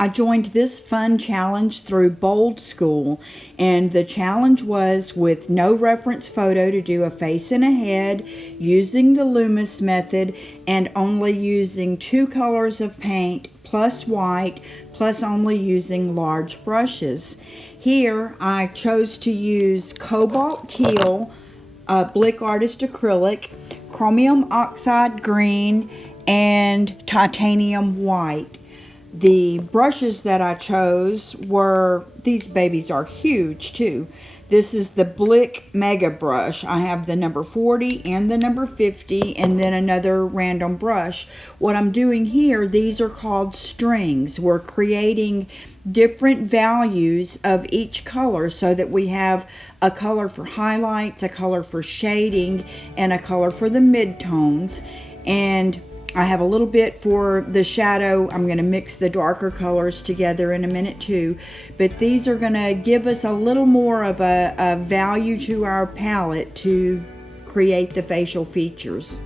I joined this fun challenge through Bold School, and the challenge was with no reference photo to do a face and a head using the Loomis method and only using 2 colors of paint plus white plus only using large brushes. Here I chose to use Cobalt Teal, Blick Artist Acrylic, Chromium Oxide Green, and Titanium White. The brushes that I chose were, these babies are huge too. This is the Blick Mega Brush. I have the number 40 and the number 50 and then another random brush. What I'm doing here, these are called strings. We're creating different values of each color so that we have a color for highlights, a color for shading, and a color for the midtones. And I have a little bit for the shadow. I'm going to mix the darker colors together in a minute too. But these are going to give us a little more of a value to our palette to create the facial features.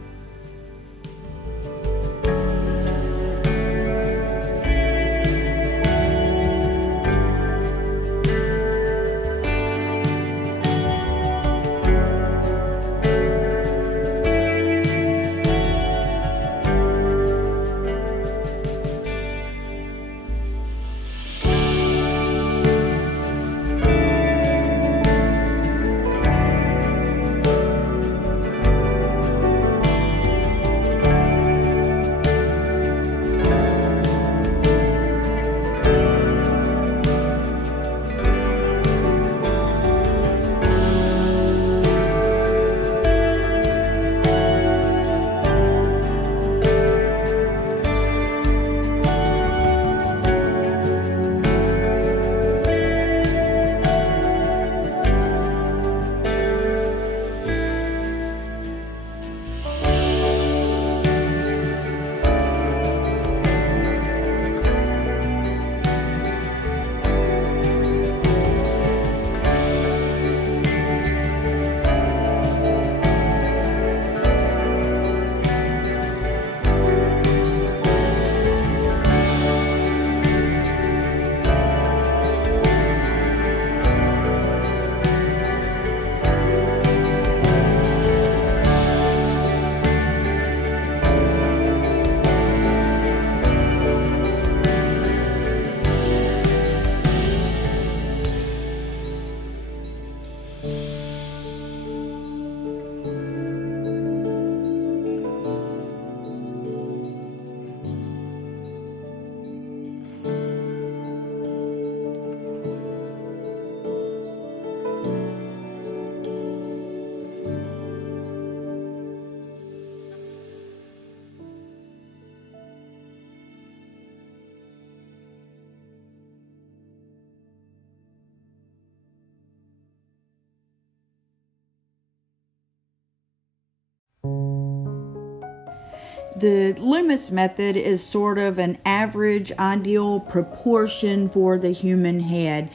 The Loomis method is sort of an average ideal proportion for the human head,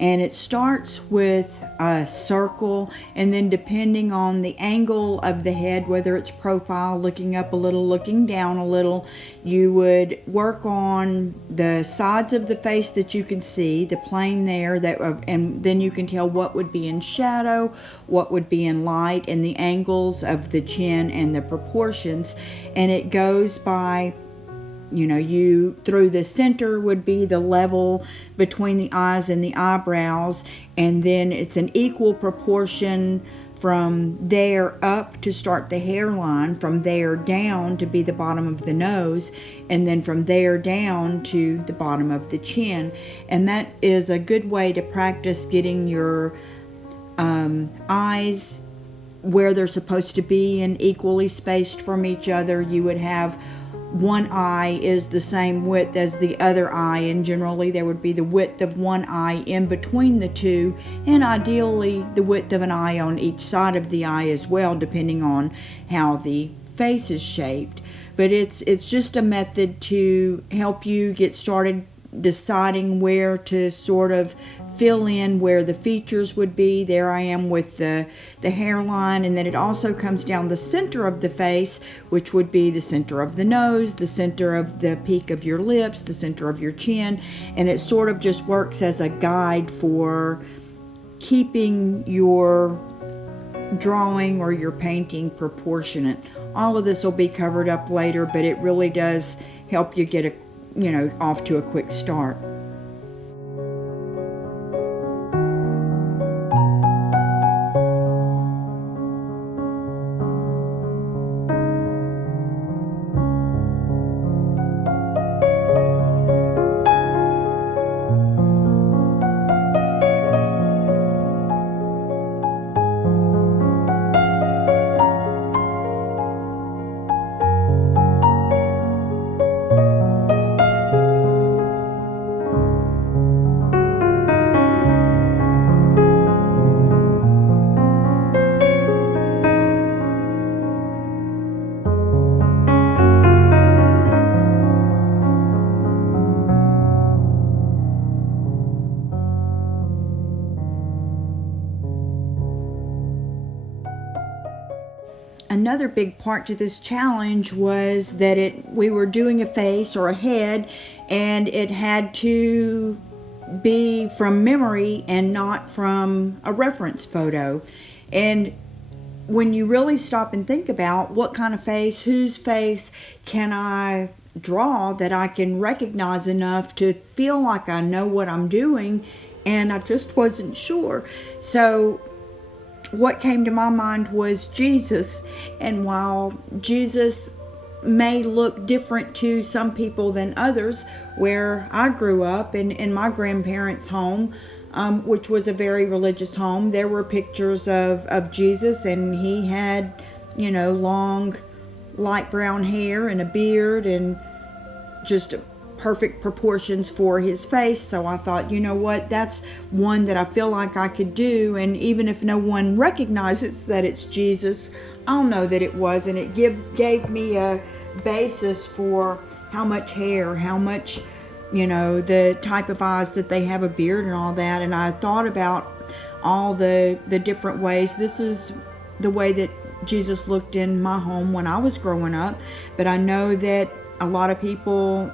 and it starts with a circle, and then depending on the angle of the head, whether it's profile, looking up a little, looking down a little, you would work on the sides of the face that you can see, the plane there, and then you can tell what would be in shadow, what would be in light, and the angles of the chin and the proportions. And it goes by, you through the center would be the level between the eyes and the eyebrows, and then it's an equal proportion from there up to start the hairline, from there down to be the bottom of the nose, and then from there down to the bottom of the chin. And that is a good way to practice getting your eyes where they're supposed to be and equally spaced from each other. You would have one eye is the same width as the other eye, and generally there would be the width of one eye in between the two, and ideally the width of an eye on each side of the eye as well, depending on how the face is shaped. But it's just a method to help you get started deciding where to sort of fill in where the features would be. There I am with the hairline, and then it also comes down the center of the face, which would be the center of the nose, the center of the peak of your lips, the center of your chin, and it sort of just works as a guide for keeping your drawing or your painting proportionate. All of this will be covered up later, but it really does help you get off to a quick start. Another big part to this challenge was that we were doing a face or a head, and it had to be from memory and not from a reference photo. And when you really stop and think about what kind of face, whose face can I draw that I can recognize enough to feel like I know what I'm doing, and I just wasn't sure. So what came to my mind was Jesus. And while Jesus may look different to some people than others, where I grew up in my grandparents' home, which was a very religious home, there were pictures of Jesus, and he had, long light brown hair and a beard and just perfect proportions for his face. So I thought, you know what, that's one that I feel like I could do, and even if no one recognizes that it's Jesus, I'll know that it was, and it gave me a basis for how much hair, how much, the type of eyes that they have, a beard and all that. And I thought about all the different ways. This is the way that Jesus looked in my home when I was growing up, but I know that a lot of people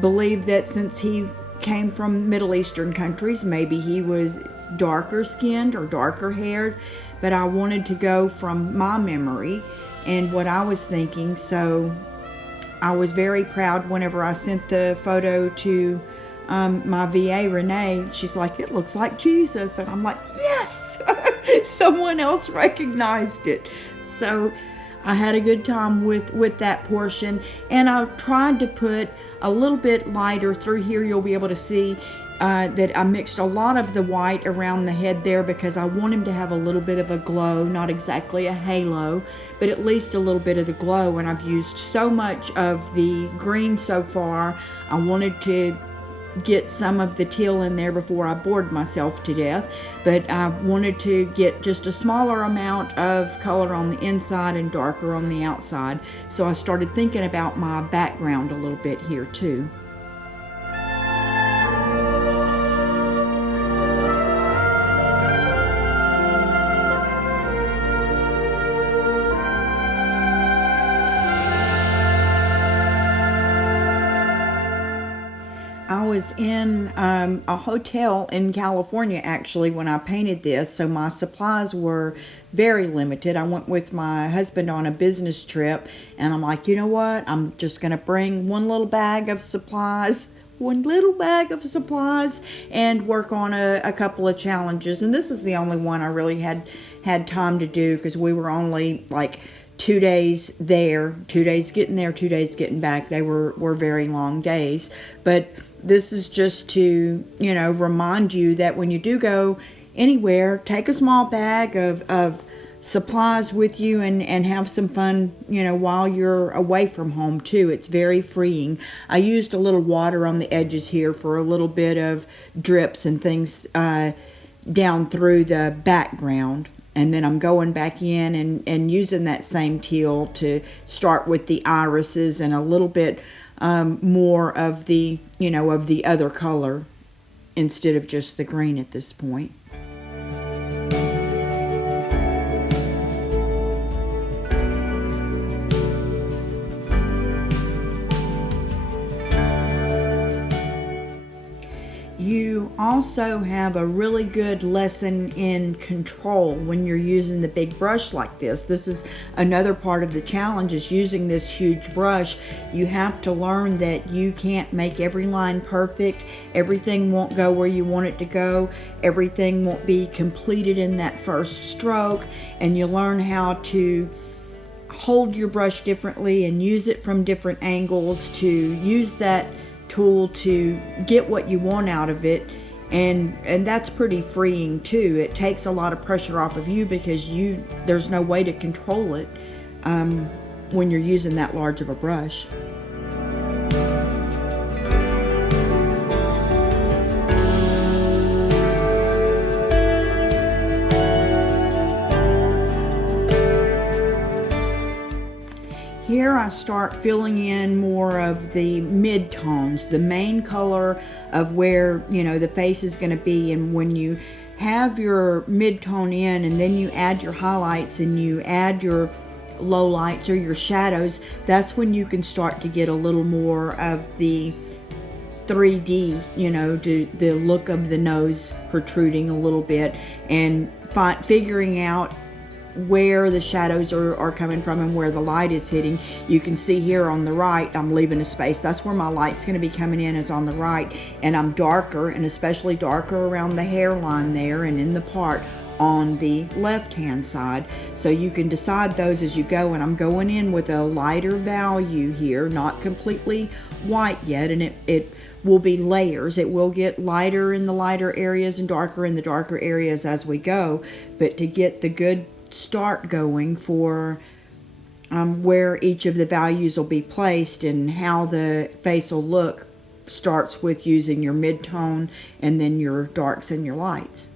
believe that since he came from Middle Eastern countries, maybe he was darker skinned or darker haired, but I wanted to go from my memory and what I was thinking. So I was very proud whenever I sent the photo to my VA, Renee. She's like, "It looks like Jesus." And I'm like, yes, someone else recognized it. So I had a good time with that portion, and I tried to put a little bit lighter through here. You'll be able to see that I mixed a lot of the white around the head there because I want him to have a little bit of a glow, not exactly a halo, but at least a little bit of the glow. And I've used so much of the green so far. I wanted to get some of the teal in there before I bored myself to death, but I wanted to get just a smaller amount of color on the inside and darker on the outside. So I started thinking about my background a little bit here too. I was in a hotel in California actually when I painted this, so my supplies were very limited. I went with my husband on a business trip, and I'm like, you know what, I'm just going to bring one little bag of supplies and work on a couple of challenges. And this is the only one I really had time to do because we were only like 2 days there, 2 days getting there, 2 days getting back. They were very long days, but this is just to, remind you that when you do go anywhere, take a small bag of supplies with you and have some fun, while you're away from home too. It's very freeing. I used a little water on the edges here for a little bit of drips and things down through the background. And then I'm going back in and using that same teal to start with the irises and a little bit more of the, of the other color instead of just the green at this point. You also have a really good lesson in control when you're using the big brush like this. This is another part of the challenge, is using this huge brush. You have to learn that you can't make every line perfect. Everything won't go where you want it to go. Everything won't be completed in that first stroke. And you learn how to hold your brush differently and use it from different angles to use that tool to get what you want out of it, and that's pretty freeing too. It takes a lot of pressure off of you because there's no way to control it when you're using that large of a brush. Here I start filling in more of the mid-tones, the main color of where, the face is going to be. And when you have your mid-tone in and then you add your highlights and you add your lowlights or your shadows, that's when you can start to get a little more of the 3D, the look of the nose protruding a little bit, and figuring out where the shadows are coming from and where the light is hitting. You can see here on the right, I'm leaving a space. That's where my light's going to be coming in, is on the right. And I'm darker, and especially darker around the hairline there and in the part on the left hand side. So you can decide those as you go, and I'm going in with a lighter value here, not completely white yet, and it will be layers. It will get lighter in the lighter areas and darker in the darker areas as we go. But to get the good start going for where each of the values will be placed and how the face will look, starts with using your mid-tone and then your darks and your lights.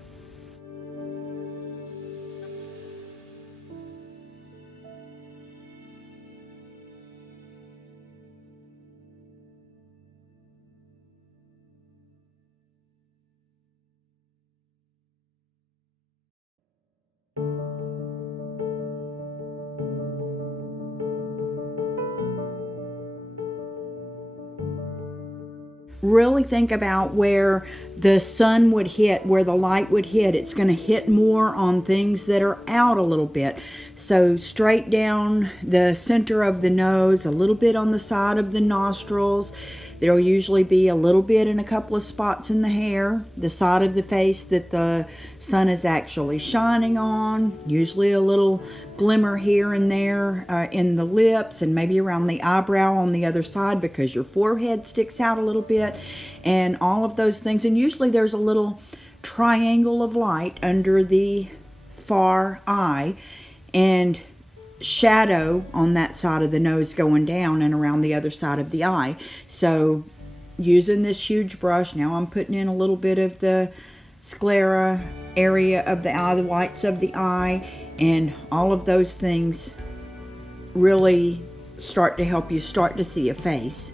Really think about where the sun would hit, where the light would hit. It's going to hit more on things that are out a little bit. So straight down the center of the nose, a little bit on the side of the nostrils. There'll usually be a little bit in a couple of spots in the hair, the side of the face that the sun is actually shining on, usually a little glimmer here and there in the lips, and maybe around the eyebrow on the other side because your forehead sticks out a little bit, and all of those things. And usually there's a little triangle of light under the far eye, and shadow on that side of the nose going down and around the other side of the eye. So using this huge brush, now I'm putting in a little bit of the sclera area of the eye, the whites of the eye, and all of those things really start to help you start to see a face.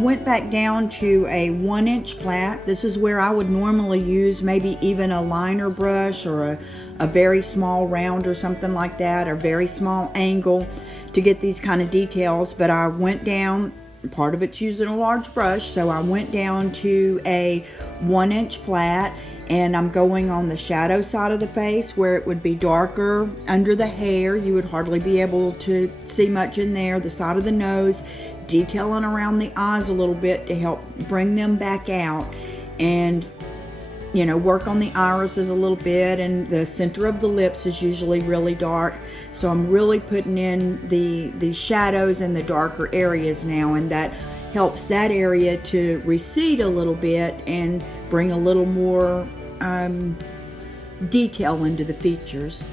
Went back down to a 1-inch flat. This is where I would normally use maybe even a liner brush or a very small round or something like that, or very small angle to get these kind of details. But I went down, part of it's using a large brush, so I went down to a 1-inch flat, and I'm going on the shadow side of the face where it would be darker under the hair. You would hardly be able to see much in there. The side of the nose, detailing around the eyes a little bit to help bring them back out, and you know, work on the irises a little bit, and the center of the lips is usually really dark. So I'm really putting in the shadows and the darker areas now, and that helps that area to recede a little bit and bring a little more detail into the features.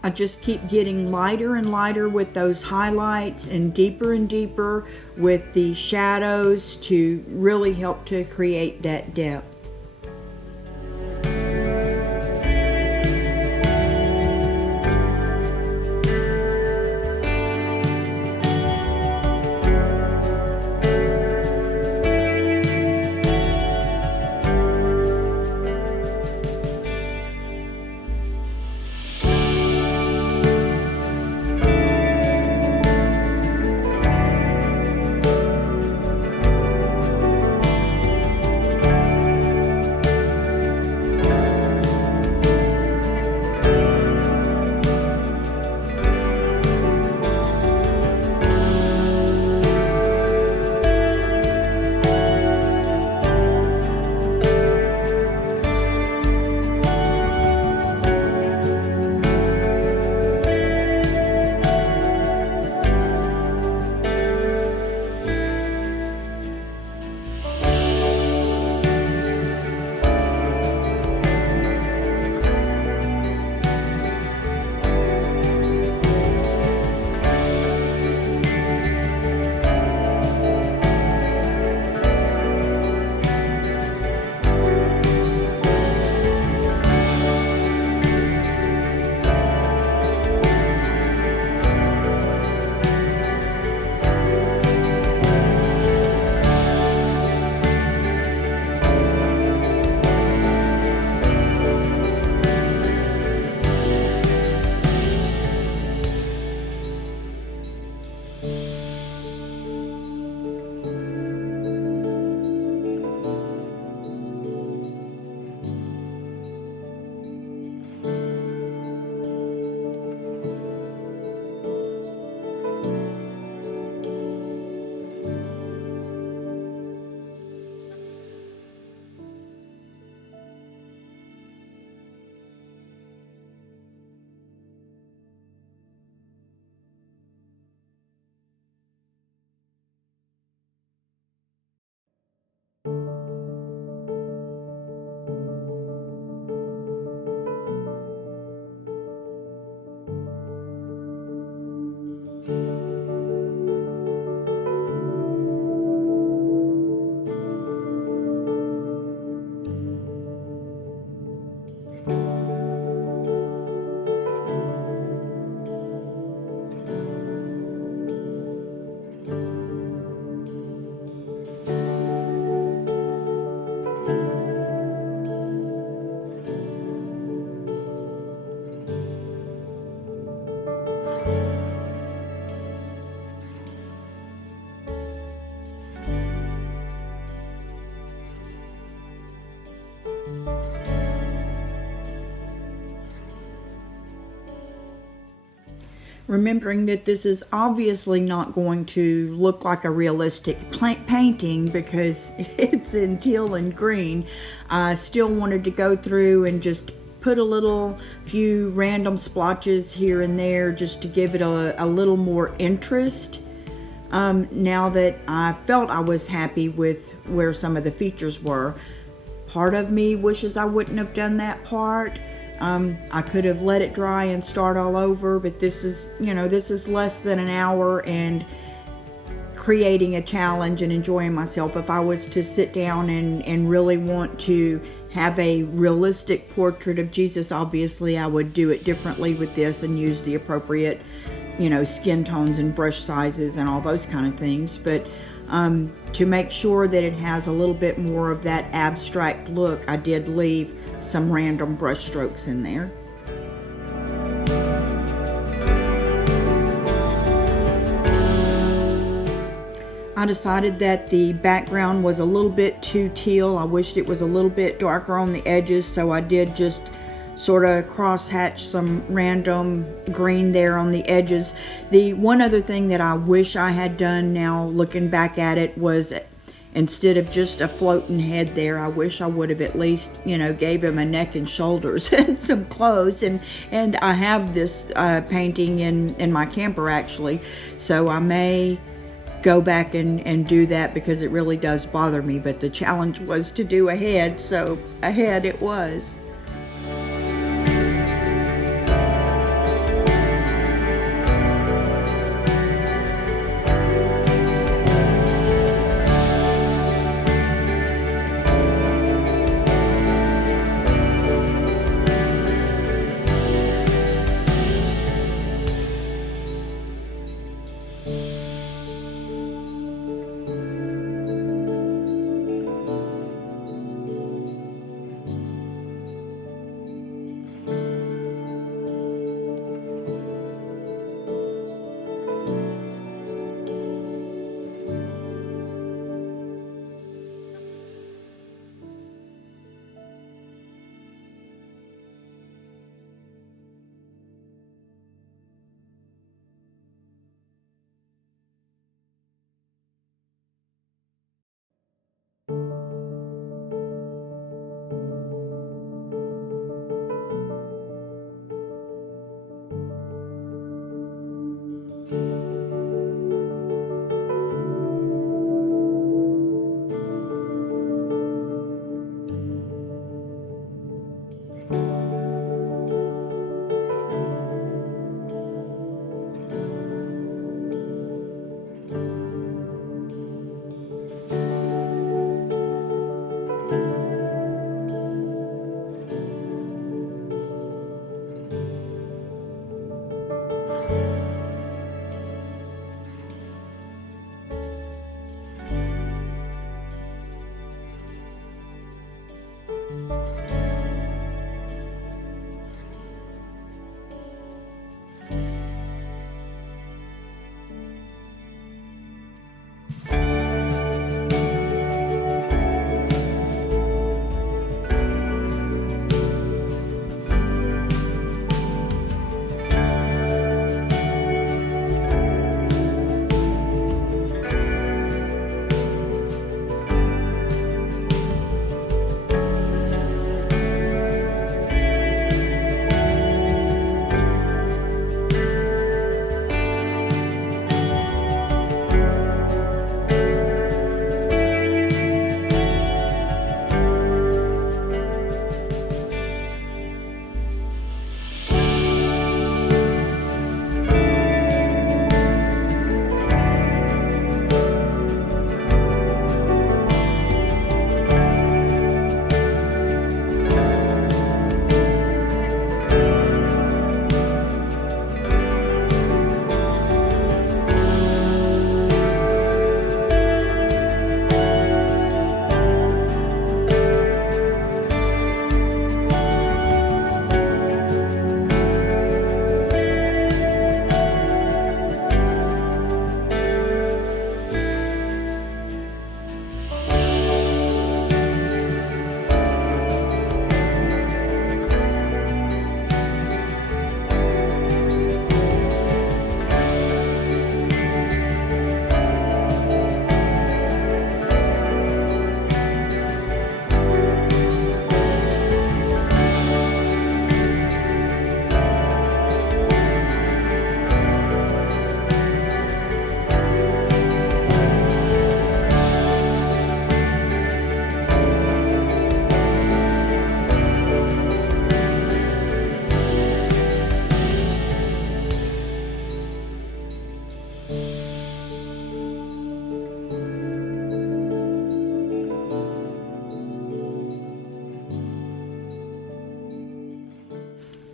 I just keep getting lighter and lighter with those highlights and deeper with the shadows to really help to create that depth. remembering that this is obviously not going to look like a realistic painting because it's in teal and green. I still wanted to go through and just put a few random splotches here and there just to give it a little more interest. Now that I felt I was happy with where some of the features were. Part of me wishes I wouldn't have done that part. I could have let it dry and start all over, but this is, this is less than an hour and creating a challenge and enjoying myself. If I was to sit down and really want to have a realistic portrait of Jesus, obviously I would do it differently with this and use the appropriate, skin tones and brush sizes and all those kind of things. But to make sure that it has a little bit more of that abstract look, I did leave some random brush strokes in there. I decided that the background was a little bit too teal. I wished it was a little bit darker on the edges, so I did just sort of cross-hatch some random green there on the edges. The one other thing that I wish I had done now looking back at it was, instead of just a floating head there, I wish I would have at least, gave him a neck and shoulders and some clothes. And I have this painting in my camper actually, so I may go back and do that because it really does bother me. But the challenge was to do a head, so a head it was.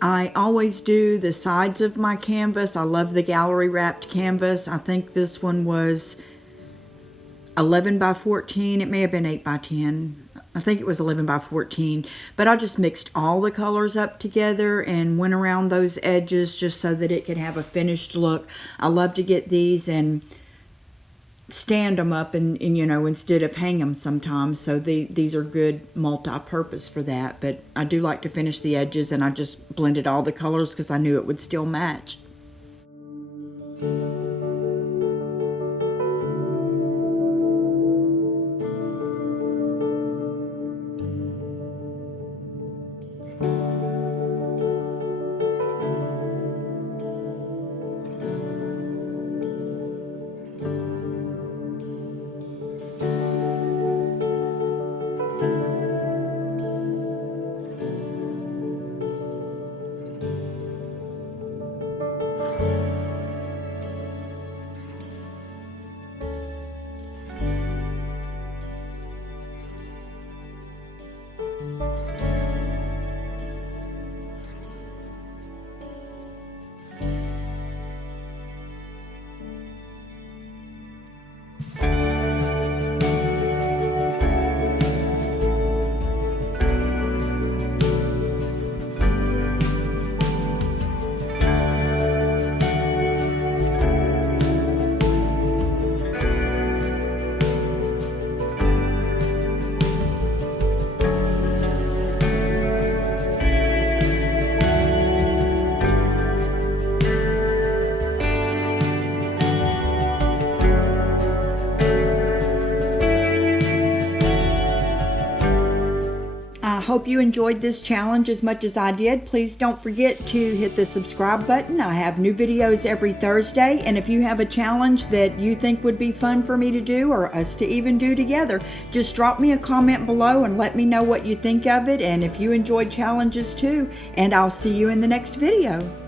I always do the sides of my canvas. I love the gallery wrapped canvas. I think this one was 11 by 14. It may have been 8 by 10. I think it was 11 by 14. But I just mixed all the colors up together and went around those edges just so that it could have a finished look. I love to get these and stand them up and you know, instead of hang them sometimes. So these are good multi-purpose for that. But I do like to finish the edges, and I just blended all the colors because I knew it would still match. Hope you enjoyed this challenge as much as I did. Please don't forget to hit the subscribe button. I have new videos every Thursday, and if you have a challenge that you think would be fun for me to do or us to even do together, just drop me a comment below and let me know what you think of it and if you enjoy challenges too, and I'll see you in the next video.